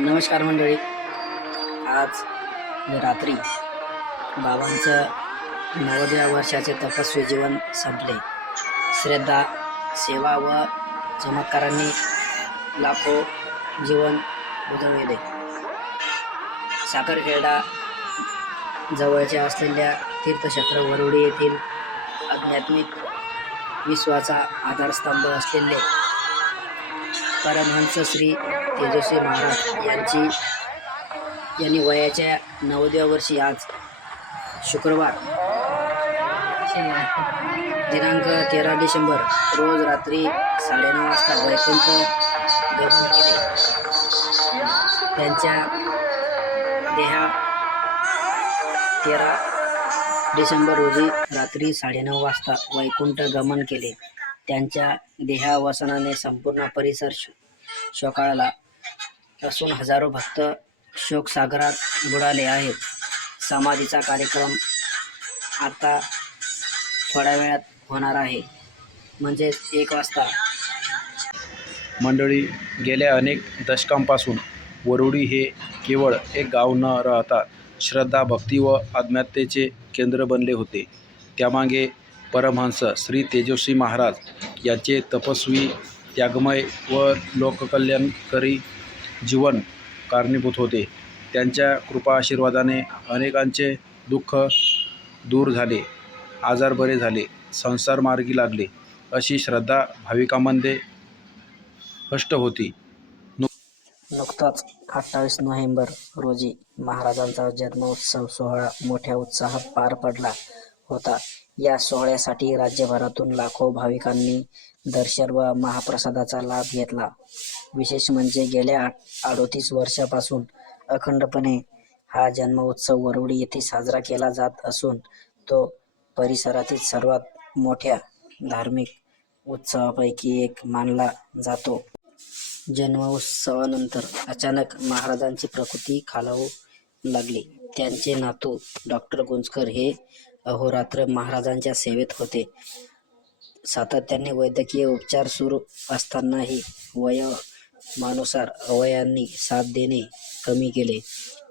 नमस्कार मंडळी. आज रात्री बाबांचं नवोदया वर्षाचे तपस्वी जीवन संपले. श्रद्धा सेवा व चमत्कारांनी लाखो जीवन उजळविले साखरखेडा जवळच्या असलेल्या तीर्थक्षेत्र वरुडी येथील आध्यात्मिक विश्वाचा आधारस्तंभ असलेले परमहंस श्री तेजस्वी महाराज यांची यांनी वयाच्या नवव्या वर्षी आज शुक्रवार दिनांक तेरा डिसेंबर रोज रात्री साडेनऊ वाजता वैकुंठ दर्शन केले. त्यांच्या देहा तेरा डिसेंबर रोजी रात्री साडेनऊ वाजता वैकुंठ गमन केले. त्यांच्या देहावसनाने संपूर्ण परिसर शो- शोकाळला असून हजारो भक्त शोकसागरात बुडाले आहेत. समाधीचा कार्यक्रम आता थोड्या वेळात होणार आहे. म्हणजेच एक वाजता. मंडळी गेल्या अनेक दशकांपासून वरुडी हे केवळ एक गाव न राहता श्रद्धा भक्ती व आत्महत्येचे केंद्र बनले होते. त्यामागे परमहंस श्री तेजस्वी महाराज यांचे तपस्वी त्यागमय व लोककल्याणकरी जीवन कारणीभूत होते. त्यांच्या कृपा आशीर्वादाने अनेकांचे दुःख दूर झाले आजार बरे झाले संसार मार्गी लागले अशी श्रद्धा भाविकांमध्ये स्पष्ट होती. नुकताच अठ्ठावीस नोव्हेंबर रोजी महाराजांचा जन्मोत्सव सोहळा मोठ्या उत्साहात पार पडला. होता. या सोहळ्यासाठी राज्यभरातून लाखो भाविकांनी दर्शन व महाप्रसादाचा लाभ घेतला. विशेष म्हणजे गेल्या अडोतीस वर्षापासून अखंडपणे हा जन्मोत्सव वरुडी येथे साजरा केला जात असून तो परिसरातील सर्वात मोठ्या धार्मिक उत्सवापैकी एक मानला जातो. जन्मोत्सवानंतर अचानक महाराजांची प्रकृती खालावू लागली. त्यांचे नातू डॉक्टर गुंजकर हे अहोरात्र महाराजांच्या सेवेत होते. सातत्याने वैद्यकीय उपचार सुरू असतानाही वयमानुसार अवयांनी साथ देणे कमी केले.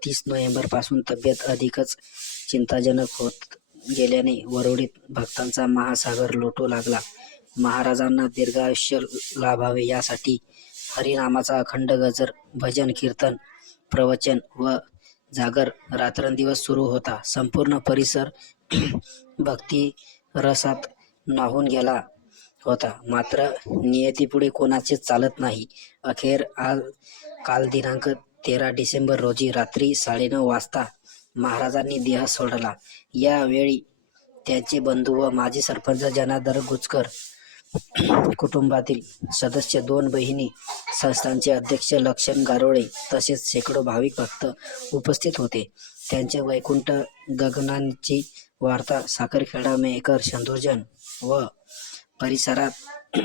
तीस नोव्हेंबरपासून तब्येत अधिकच चिंताजनक होत गेल्याने वरुडीत भक्तांचा महासागर लोटू लागला. महाराजांना दीर्घायुष्य लाभावे यासाठी हरिनामाचा अखंड गजर भजन कीर्तन प्रवचन व जागर रात्रंदिवस सुरू होता. संपूर्ण परिसर भक्ती रसात न्हावून गेला होता. मात्र नियतीपुढे कोणाचेच चालत नाही. अखेर आज काल दिनांक तेरा डिसेंबर रोजी रात्री साडेनऊ वाजता महाराजांनी देह सोडला. यावेळी त्यांचे बंधू व माजी सरपंच जनार्दन गुजकर कुटुंबातील सदस्य दोन बहिणी संस्थांचे अध्यक्ष लक्षण गारोळे तसेच शेकडो भाविक भक्त उपस्थित होते. त्यांचे वैकुंठ गगनांची वार्ता साखरखेडा मेकर शंभूजन व परिसरात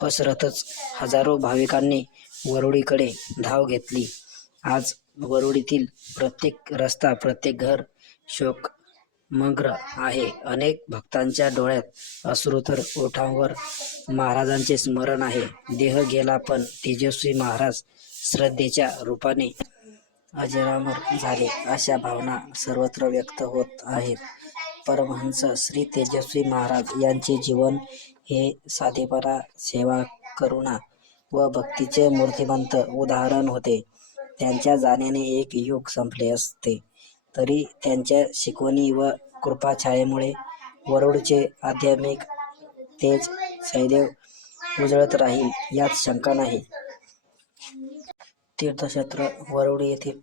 पसरतच हजारो भाविकांनी वरुडीकडे धाव घेतली. आज वरुडीतील प्रत्येक रस्ता प्रत्येक घर शोक मग्र आहे. अनेक भक्तांच्या डोळ्यात अश्रू तर ओठांवर महाराजांचे स्मरण आहे. देह गेला पण तेजस्वी महाराज श्रद्धेच्या रूपाने अजरामर झाले अशा भावना सर्वत्र व्यक्त होत आहेत. परमहंस श्री तेजस्वी महाराज यांचे जीवन हे साधेपणा सेवा करुणा व भक्तीचे मूर्तिमंत उदाहरण होते. त्यांच्या जाण्याने एक युग संपले असते. तरी त्यांच्या शिकवणी व कृपाछायेमुळे वरुडचे आध्यात्मिक तेज सैदेव उजळत राहील यात शंका नाही. तीर्थक्षेत्र वरुड येथील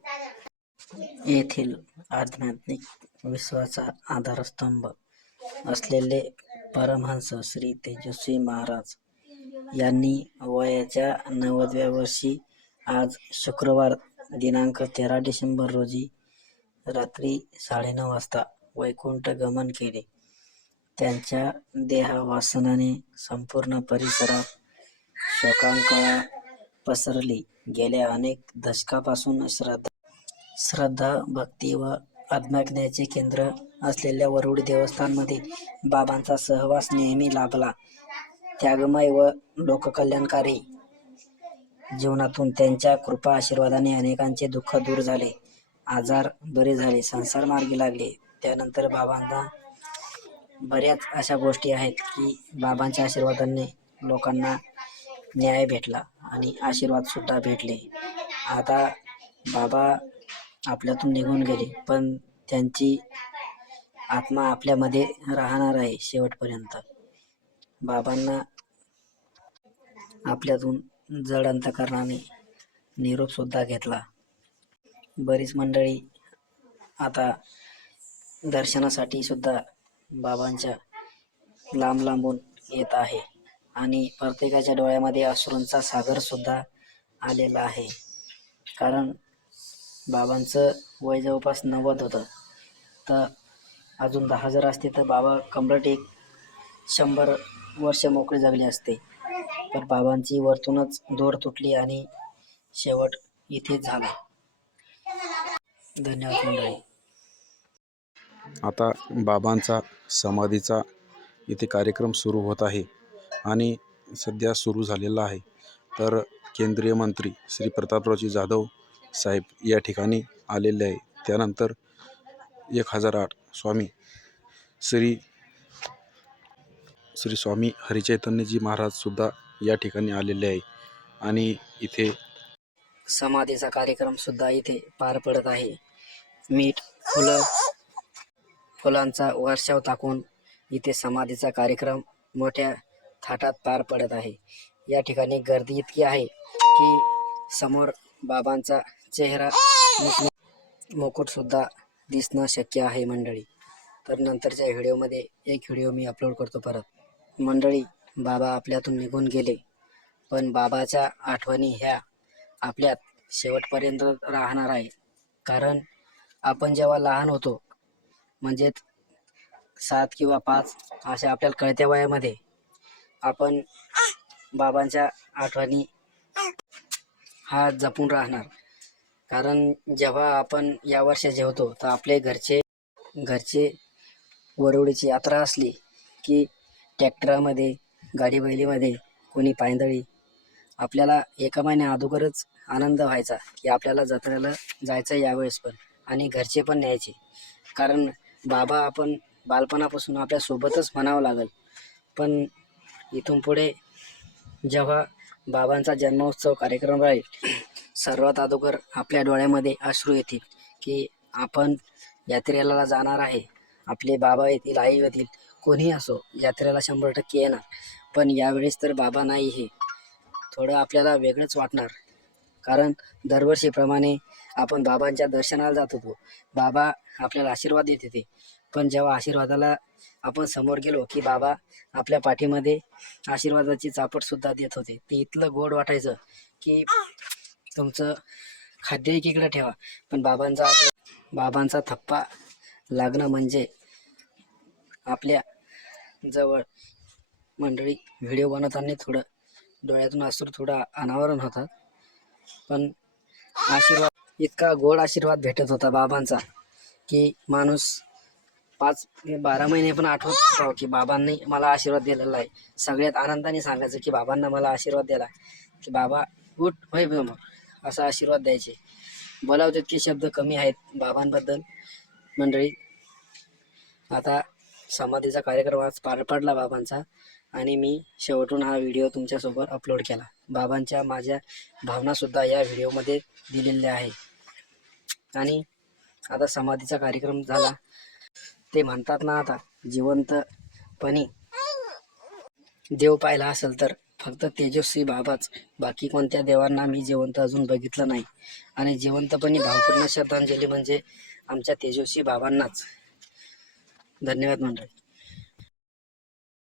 येथील आध्यात्मिक विश्वाचा आधारस्तंभ असलेले परमहंस श्री तेजस्वी महाराज यांनी वयाच्या नव्वदव्या वर्षी आज शुक्रवार दिनांक तेरा डिसेंबर रोजी रात्री साडेनऊ वाजता वैकुंठ गमन केले. त्यांच्या देहावासनाने संपूर्ण परिसरात शोकांकळा पसरली. गेल्या अनेक दशकापासून श्रद्धा श्रद्धा भक्ती व आध्यात्म्याचे केंद्र असलेल्या वरुडी देवस्थानमध्ये बाबांचा सहवास नेहमी लाभला. त्यागमय व लोककल्याणकारी जीवनातून त्यांच्या कृपा आशीर्वादाने अनेकांचे दुःख दूर झाले. आजार बरे झाले संसार मार्गी लागले. त्यानंतर बाबांना बऱ्याच अशा गोष्टी आहेत की बाबांच्या आशीर्वादाने लोकांना न्याय भेटला आणि आशीर्वाद सुद्धा भेटले. आता बाबा आपल्यातून निघून गेले पण त्यांची आत्मा आपल्यामध्ये राहणार आहे शेवटपर्यंत. बाबांना आपल्यातून जड अंतकरणाने निरोप सुद्धा घेतला. बरीच मंडळी आता दर्शनासाठी सुद्धा बाबांच्या लांब लांबून येत आहे. आणि प्रत्येकाच्या डोळ्यामध्ये अश्रूंचा सागर सुद्धा आलेला आहे. कारण बाबांचं वय जवळपास नव्वद होतं. तर अजून दहा हजार असते तर बाबा कमरट एक शंभर वर्ष मोकळे जगले असते. तर बाबांची वरतूनच दोर तुटली आणि शेवट इथेच झाला. धन्यवाद मंडळी. आता बाबांचा समाधीचा इथे कार्यक्रम सुरू होत आहे आणि सध्या सुरू झालेला आहे. तर केंद्रीय मंत्री श्री प्रतापरावजी जाधव साहेब या ठिकाणी आलेले आहे. त्यानंतर एक हजार आठ स्वामी श्री श्री स्वामी हरिचैतन्यजी महाराजसुद्धा या ठिकाणी आलेले आहे. आणि इथे समाधीचा कार्यक्रम सुद्धा इथे पार पडत आहे. मीठ फुलं फुलांचा वर्षाव टाकून इथे समाधीचा कार्यक्रम मोठ्या थाटात पार पडत आहे. या ठिकाणी गर्दी इतकी आहे की समोर बाबांचा चेहरा मुकुट सुद्धा दिसणं शक्य आहे मंडळी. तर नंतरच्या व्हिडिओमध्ये एक व्हिडिओ मी अपलोड करतो परत. मंडळी बाबा आपल्यातून निघून गेले. पण बाबाच्या आठवणी ह्या आपल्यात शेवटपर्यंत राहणार आहे. कारण आपण जेव्हा लहान होतो म्हणजेच सात किंवा पाच अशा आपल्याला कळत्या वयामध्ये आपण बाबांच्या आठवणी हा जपून राहणार. कारण जेव्हा आपण या वर्षी जेवतो तर आपले घरचे घरचे वरवडीची यात्रा असली की ट्रॅक्टरामध्ये गाडी बैलीमध्ये कोणी पायंदळी आपल्याला एका महिन्या अगोदरच आनंद व्हायचा की आपल्याला जत्रेला जायचं यावेळेस पण आणि घरचे पण न्यायचे. कारण बाबा आपण बालपणापासून आपल्या सोबतच म्हणावं लागेल. पण इथून पुढे जेव्हा बाबांचा जन्मोत्सव कार्यक्रम राहील सर्वात अगोदर आपल्या डोळ्यामध्ये अश्रू येतील की आपण यात्रेला जाणार आहे. आपले बाबा येतील आई येतील कोणी असो यात्रेला शंभर टक्के येणार. पण यावेळेस तर बाबा नाही हे थोडं आपल्याला वेगळंच वाटणार. कारण दरवर्षीप्रमाणे आपण बाबांच्या दर्शनाला जात होतो. बाबा आपल्याला आशीर्वाद देत होते. पण जेव्हा आशीर्वादाला आपण समोर गेलो की बाबा आपल्या पाठीमध्ये आशीर्वादाची चापटसुद्धा देत होते ते इतलं गोड वाटायचं की तुमचं खाद्य एकीकडे ठेवा. पण बाबांचा बाबांचा थप्पा लागणं म्हणजे आपल्या जवळ मंडळी व्हिडिओ बनवताना थोडं डोळ्यातून अश्रू थोडा अनावरण होता पण आशीर्वाद इतका गोड आशीर्वाद भेटत होता बाबांचा की माणूस पाच बारा महिने पण आठवत होता की बाबांनी मला आशीर्वाद दिलेला आहे. सगळ्यात आनंदाने सांगायचं की बाबांना मला आशीर्वाद दिला. की बाबा उठ होय मग असा आशीर्वाद द्यायचे. बोलावं तितके शब्द कमी आहेत बाबांबद्दल. मंडळी आता समाधीचा कार्यक्रम आज पार पडला बाबांचा. आणि मी शेवटून हा व्हिडिओ तुमच्यासोबत अपलोड केला. बाबांच्या माझ्या भावनासुद्धा या व्हिडिओमध्ये दिलेल्या आहे आणि आता समाधीचा कार्यक्रम झाला. ते म्हणतात ना आता जिवंतपणी देव पाहिला असेल तर फक्त तेजस्वी बाबाच. बाकी कोणत्या देवांना मी जिवंत अजून बघितलं नाही. आणि जिवंतपणी भावपूर्ण श्रद्धांजली म्हणजे आमच्या तेजस्वी बाबांनाच. धन्यवाद मंडळी.